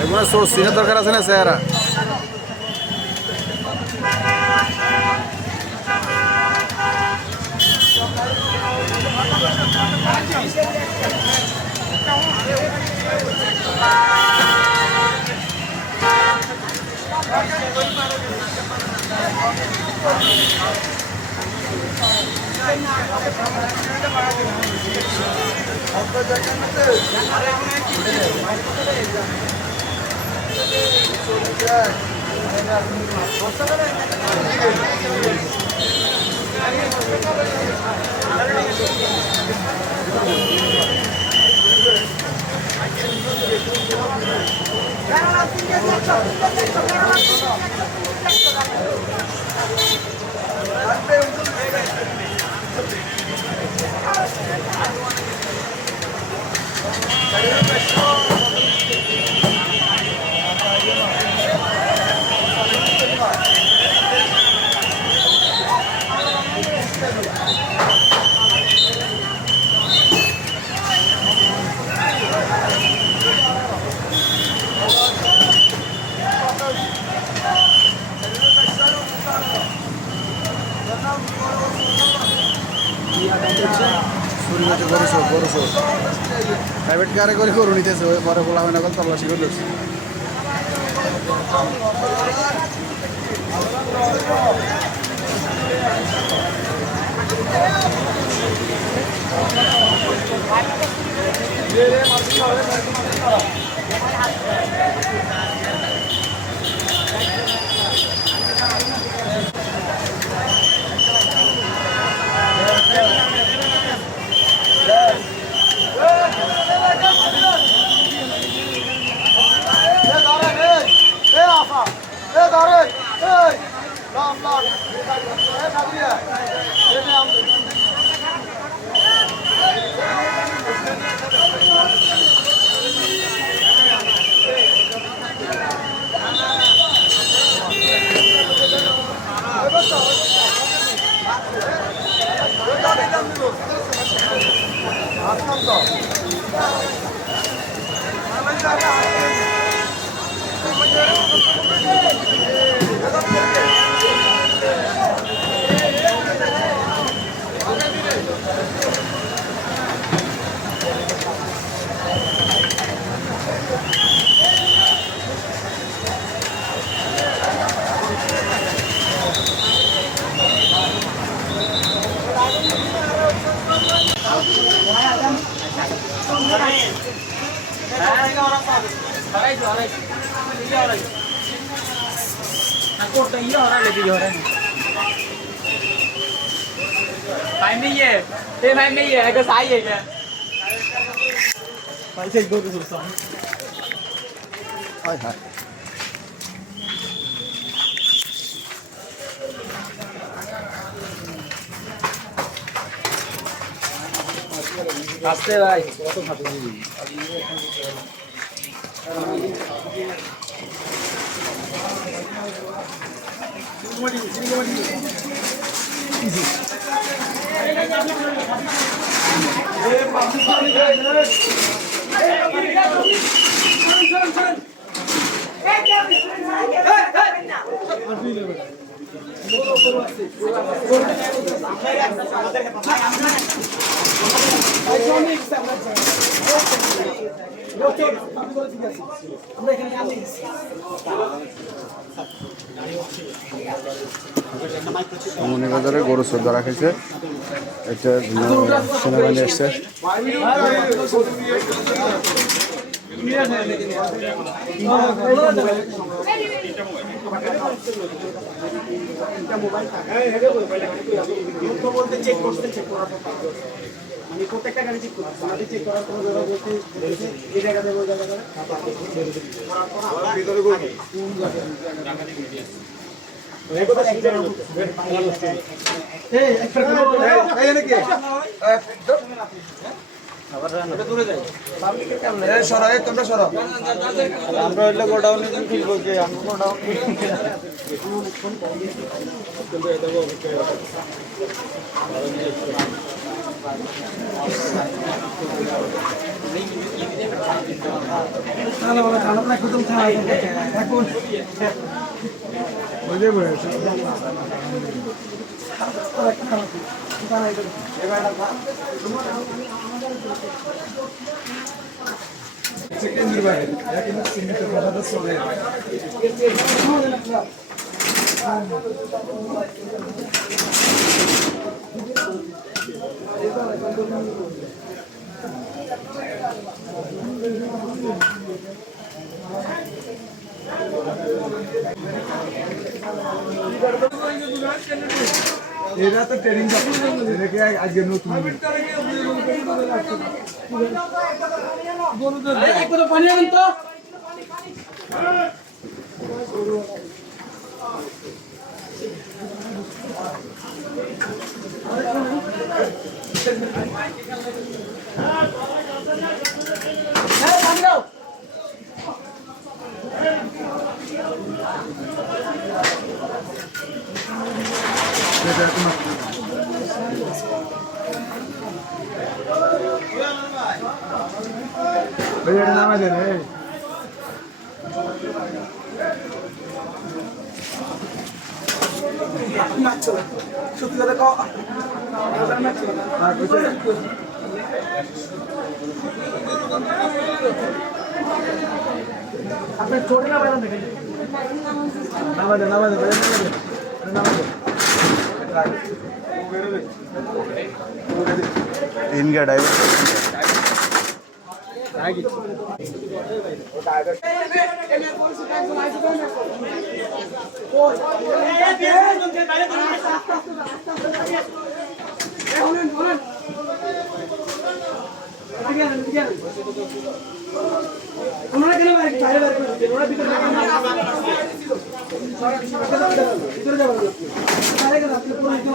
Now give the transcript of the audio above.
এগুলো সোস সিনের দরকার আছে না স্যারা প্রাইভেট কারে করে গরু নিতেছে পরে বলা হয় না তল্লাশি করলো भाई नहीं है ये भाई नहीं है अगर सही है क्या भाई से दो तो सोचता हूँ हाय हाय आस्ते भाई মনিবাজারে গরু শ্রদ্ধা রাখেছে এটা সেনাবাহিনী এসছে আমি প্রত্যেকটা গাড়ি চেক করছি আমাদের চেক করার কোনো জায়গা বলতে এই জায়গাতে ওই জায়গাতে ভিতরে করবি আমরা হইলে গোডাউনে ফিল করছি আমরা গোডাউন এরা তো ট্রেনিং এটাকে আজকে নতুন পানি আনেন তো নামা দেন সত্যি কথা কও আপনি ছোট না বাইরে দেখেন নামা দেন নামা দেন নামা দেন इनका ड्राइवर ওনারা কেন বাইরে বাইরে করে ওরা ভিতরে ভিতরে যাবেন